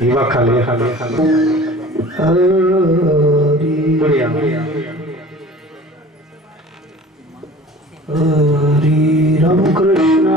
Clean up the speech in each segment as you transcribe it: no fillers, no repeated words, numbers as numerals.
Iba खाली Hari Ram Krishna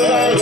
Hare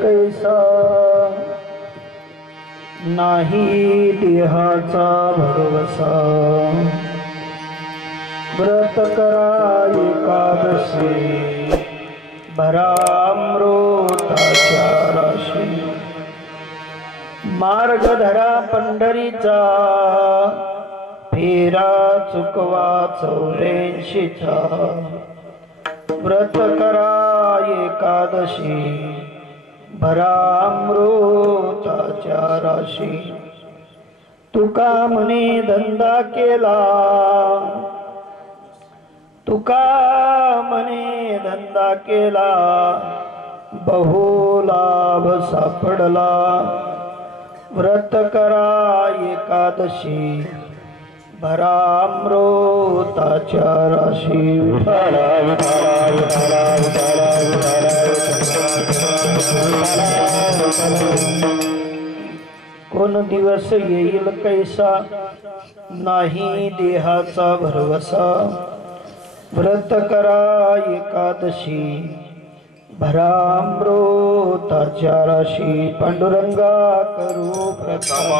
कैसा नाही देहाचा भरवसा व्रत करा एकादशी भरामृताच्या राशी मार्ग धरा पंढरीचा फेरा चुकवा 84चा व्रत करा एकादशी भरामृताच्या राशी तुका म्हणे धंदा केला तुका म्हणे धंदा केला बहु लाभ सापडला व्रत करा एकादशी भरामृताच्या राशी विठ्ठला विठ्ठला विठ्ठला विठ्ठला विठ्ठला कोण दिवस येईल कैसा नाही देहाचा भरवसा व्रत करा एकादशी भरामृताच्या राशी पांडुरंगा करू प्रथम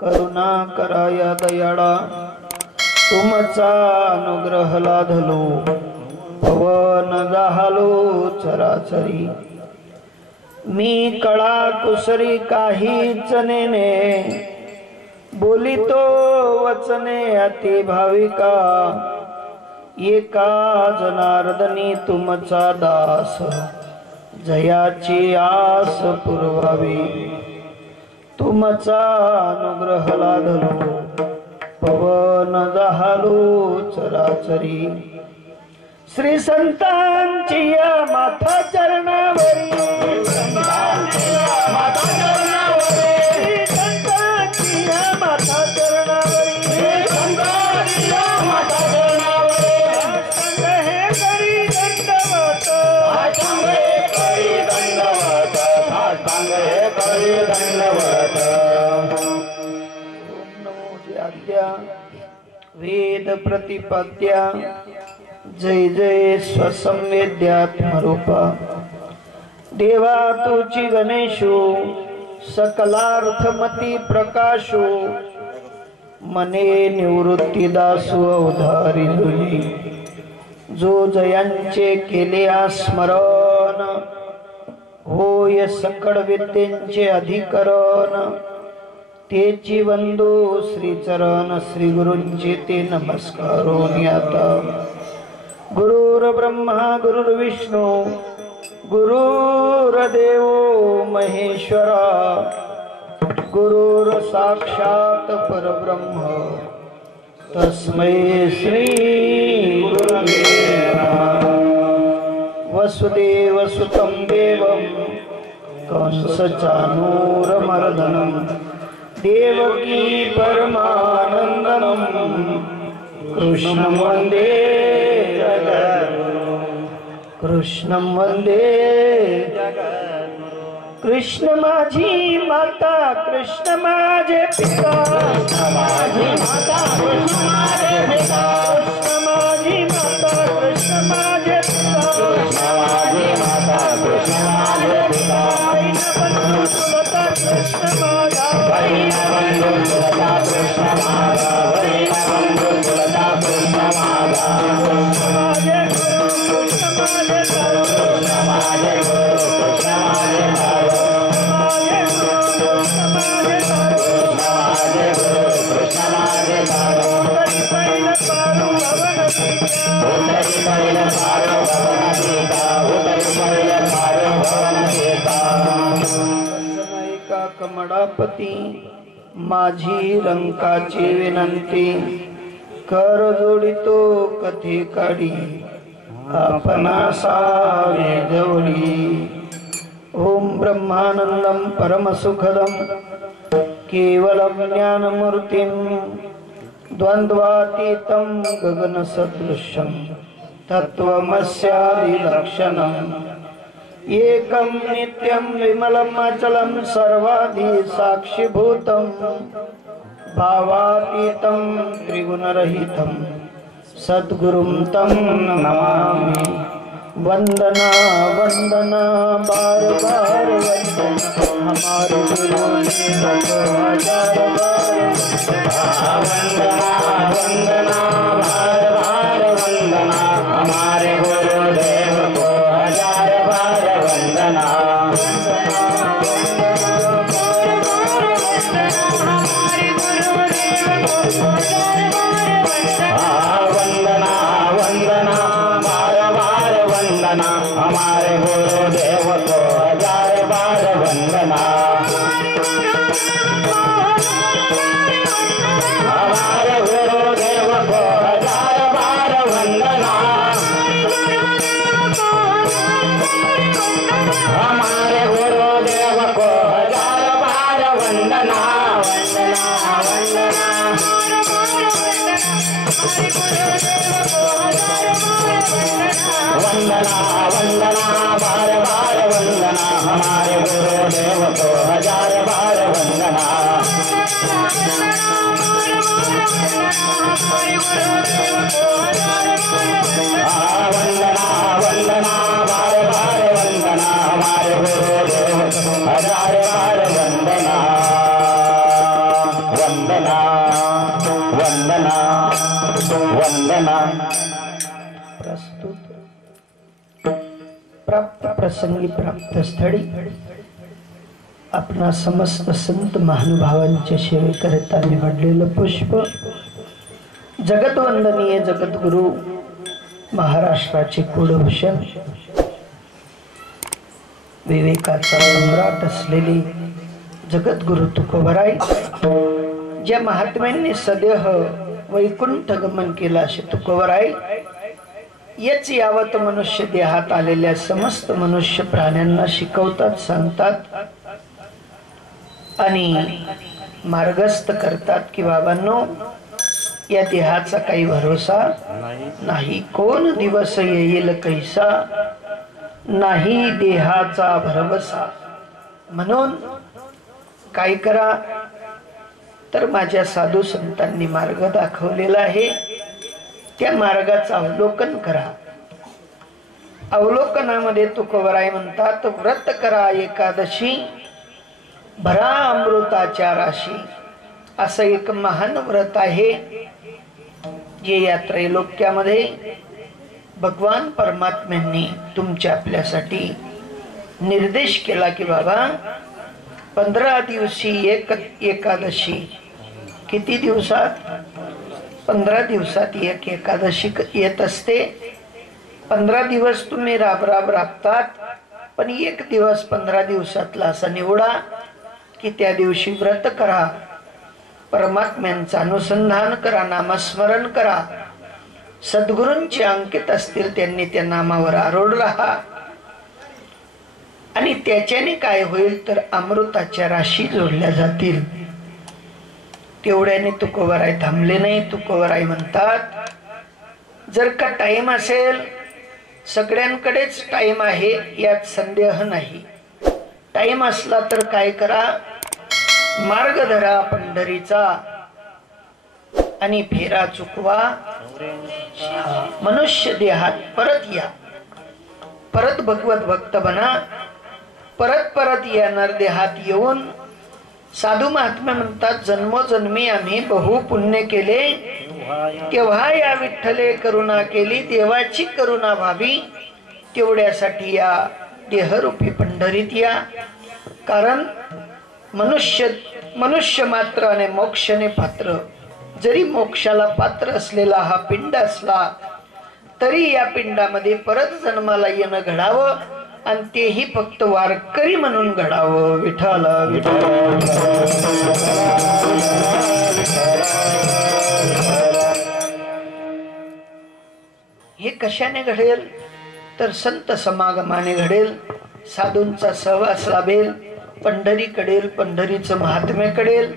करुणा कराया दयाळा तुमचा अनुग्रह लाधलो पवन जाहलो चराचरी मी कळा कुसरी काहीच नेने बोलितो वचने अति भाविका एका जनार्दनी तुमचा दास जयाची आस पुरवावी तुमचा अनुग्रह लाधलो पवन जाहलो चराचरी श्री संतांची या माथा चरणावरी श्री संतांची या माथा चरणावरी वेद प्रतिपद्या जय जय स्वसंवेद्यात्मरूपा देवा तुची गणेशो सकलार्थमती प्रकाशो मने निवृत्ती दासो अवधारी जुली जो जयांचे केले स्मरण होय सकळ विद्येंचे अधिकरण तेची वंदो श्री चरण श्री गुरूंचे ते नमस्कारो आता गुरुर ब्रह्मा गुरुर्विष्णू गुरुर्देव महेश्वरा गुरुर साक्षात परब्रह्म तस्मै श्री गुरवे नमः वसुदेव सुतं देवं कंसचानूरमर्दनं देवकी परमानंदनं कृष्णं वंदे जगद्गुरुं कृष्णं वंदे कृष्ण माझी माता कृष्ण माझे पिता कृष्ण माझी माता कृष्ण माझे पिता कृष्ण माझी माता कृष्ण माझे पिता कृष्ण माझी माता कृष्ण माझे पिता कृष्ण माधव दीनबंधु तुलता कृष्ण माधव दीनबंधु तुलता कृष्ण माधव माझे गुरु कृष्ण माझे सर्व कृष्ण माझे गुरु कृष्ण माझे सर्व माझे गुरु कृष्ण माझे सर्व माझे गुरु कृष्ण माझे सर्व तरी पहिलं पारू भवन सीता उतरी पहिलं पारो भवन सीता उतरी पहिलं पारो भवन सीता पंचनायिका कमळापती माझी रंकाची विनंती कर जोडितो कथे काढी आपणा सावे जवळी ओम ब्रह्मानंदम परमसुखदम केवलं ज्ञानमूर्तिं द्वन्द्वातीतं गगनसदृशं तत्त्वमस्यादिलक्षणम् एकं नित्यं विमलं अचलं सर्वाधि साक्षिभूतं भावातीतं त्रिगुणरहितं सद्गुरुं तं नमामि वंदना वंदना बार बार वंदना हमारे गुरुदेव को हजार बार वंदना वंदना बार बार वंदना हमारे गुरुदेव को हजार बार वंदना वंदना वंदना बार बार वंदना हमारे गुरुदेव को हजार बार वंदना हमारे गुरुदेव को हजार बार वंदना हमारे गुरुदेव को हजार बार वंदना वंदना वंदना वंदना बार बार वंदना हमारे गुरुदेव को हजार बार वंदना वंदना वंदना बार बार वंदना हमारे गुरुदेव को हजार बार वंदना वंदना वंदना वंदना प्रस्तुत प्राप्त प्रसंगी प्राप्त स्थळी आपणा समस्त संत महानुभावांच्या सेवेकरिता निवडलेलं पुष्प जगतवंदनीय जगद्गुरु महाराष्ट्राचे कुलभूषण विवेकाचा सम्राट असलेले जगद्गुरु तुकोबराय ज्या महात्म्यांनी सदेह वैकुंठ गमन केला असे तुकोबराय याच यावत मनुष्य देहात आलेल्या समस्त मनुष्य प्राण्यांना शिकवतात सांगतात आणि मार्गस्थ करतात की बाबांनो या देहाचा काही भरोसा नाही कोण दिवस येईल कैसा नाही देहाचा भरवसा म्हणून काय करा तर माझ्या साधू संतांनी मार्ग दाखवलेला आहे त्या मार्गाचं अवलोकन करा अवलोकनामध्ये तुकोबराय म्हणतात व्रत करा एकादशी भरा अमृताच्या राशी असं एक महान व्रत आहे जे या त्रैलोक्यामध्ये भगवान परमात्म्यांनी तुमच्या आपल्यासाठी निर्देश केला की बाबा 15 दिवशी एकादशी किती दिवसात 15 दिवसात एक एकादशी येत असते 15 दिवस तुम्ही राब राबतात पण एक दिवस 15 दिवसातला असा निवडा की त्या दिवशी व्रत करा परमात्म्यांचं अनुसंधान करा नामस्मरण करा सद्गुरूंचे अंकित असतील त्यांनी त्या नामावर आरूढ राहा आणि त्याच्याने काय होईल तर अमृताच्या राशी जोडल्या जातील तेवढ्याने तुकोबराय थांबले नाही तुकोबराय म्हणतात जर का टाइम असेल सगळ्यांकडेच टाइम आहे यात संदेह नाही टाइम असला तर काय करा मार्ग धरा पंढरीचा आणि फेरा चुकवा मनुष्य देहात परत या परत भगवत भक्त बना परत येणार देहात येऊन साधू महात्मे म्हणतात, जन्मोजन्मी आम्ही बहु पुण्य केले, केव्हा या विठ्ठले करुणा केली, देवाची करुणा व्हावी तेवढ्यासाठी या देहरूपी पंढरीत या. कारण मनुष्य मात्र आणि मोक्षने पात्र. जरी मोक्षाला पात्र असलेला हा पिंड असला तरी या पिंडामध्ये परत जन्माला येणं घडावं, आणि तेही फक्त वारकरी म्हणून घडावं. विठ्ठल विठ्ठल. हे कशाने घडेल तर संत समागमाने घडेल, साधूंचा सहवास लाभेल, पंढरी कडेल, पंढरीचं महात्म्य कळेल,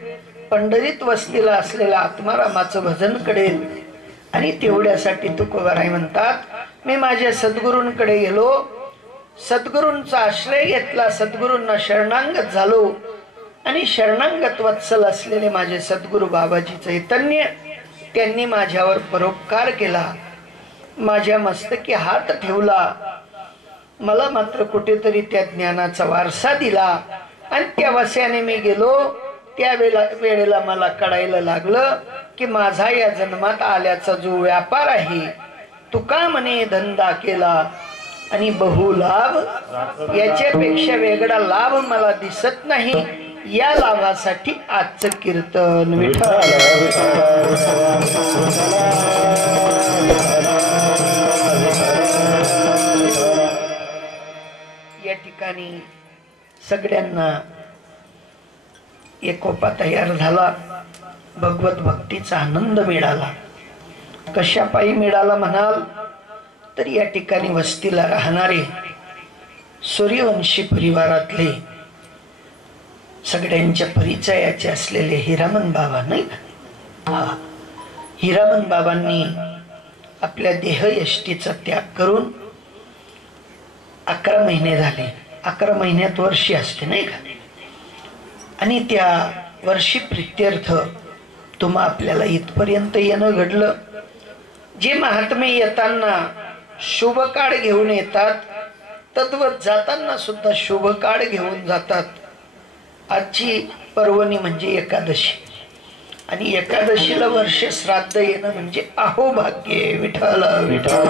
पंढरीत वस्तीला असलेल्या आत्मारामाचं भजन कळेल. आणि तेवढ्यासाठी तुकोबाराय म्हणतात, मी माझ्या सद्गुरूंकडे गेलो, सद्गुरूंचा आश्रय घेतला, सद्गुरूंना शरणांगत झालो, आणि शरणांगत वत्सल असलेले माझे सद्गुरू बाबाजी चैतन्य त्यांनी माझ्यावर परोपकार केला, माझ्या मस्तकी हात ठेवला, मला मात्र कुठेतरी त्या ज्ञानाचा वारसा दिला. आणि त्या वस्याने मी गेलो, त्या वेळेला मला कळायला लागलं की माझा या जन्मात आल्याचा जो व्यापार आहे, तुका म्हणे धंदा केला आणि बहुलाभ, याच्यापेक्षा वेगळा लाभ मला दिसत नाही. या लाभासाठी आजचं कीर्तन. विठ्ठल या ठिकाणी सगळ्यांना एकोपा तयार झाला, भगवत भक्तीचा आनंद मिळाला. कशापायी मिळाला म्हणाल तर या ठिकाणी वस्तीला राहणारे सूर्यवंशी परिवारातले सगळ्यांच्या परिचयाचे असलेले हिरामन बाबा, नाही का? हिरामन बाबांनी आपल्या देहयष्टीचा त्याग करून 11 महिने झाले. 11 महिन्यात वर्षी असते, नाही का? आणि त्या वर्षी प्रित्यर्थ तुम्हा आपल्याला इथपर्यंत येणं घडलं. जे महात्मे येताना शुभ काळ घेऊन येतात, तद्वत जाताना सुद्धा शुभ काळ घेऊन जातात. आजची पर्वणी म्हणजे एकादशी, आणि एकादशीला वर्ष श्राद्ध येणं म्हणजे अहोभाग्य. विठ्ठल विठ्ठल.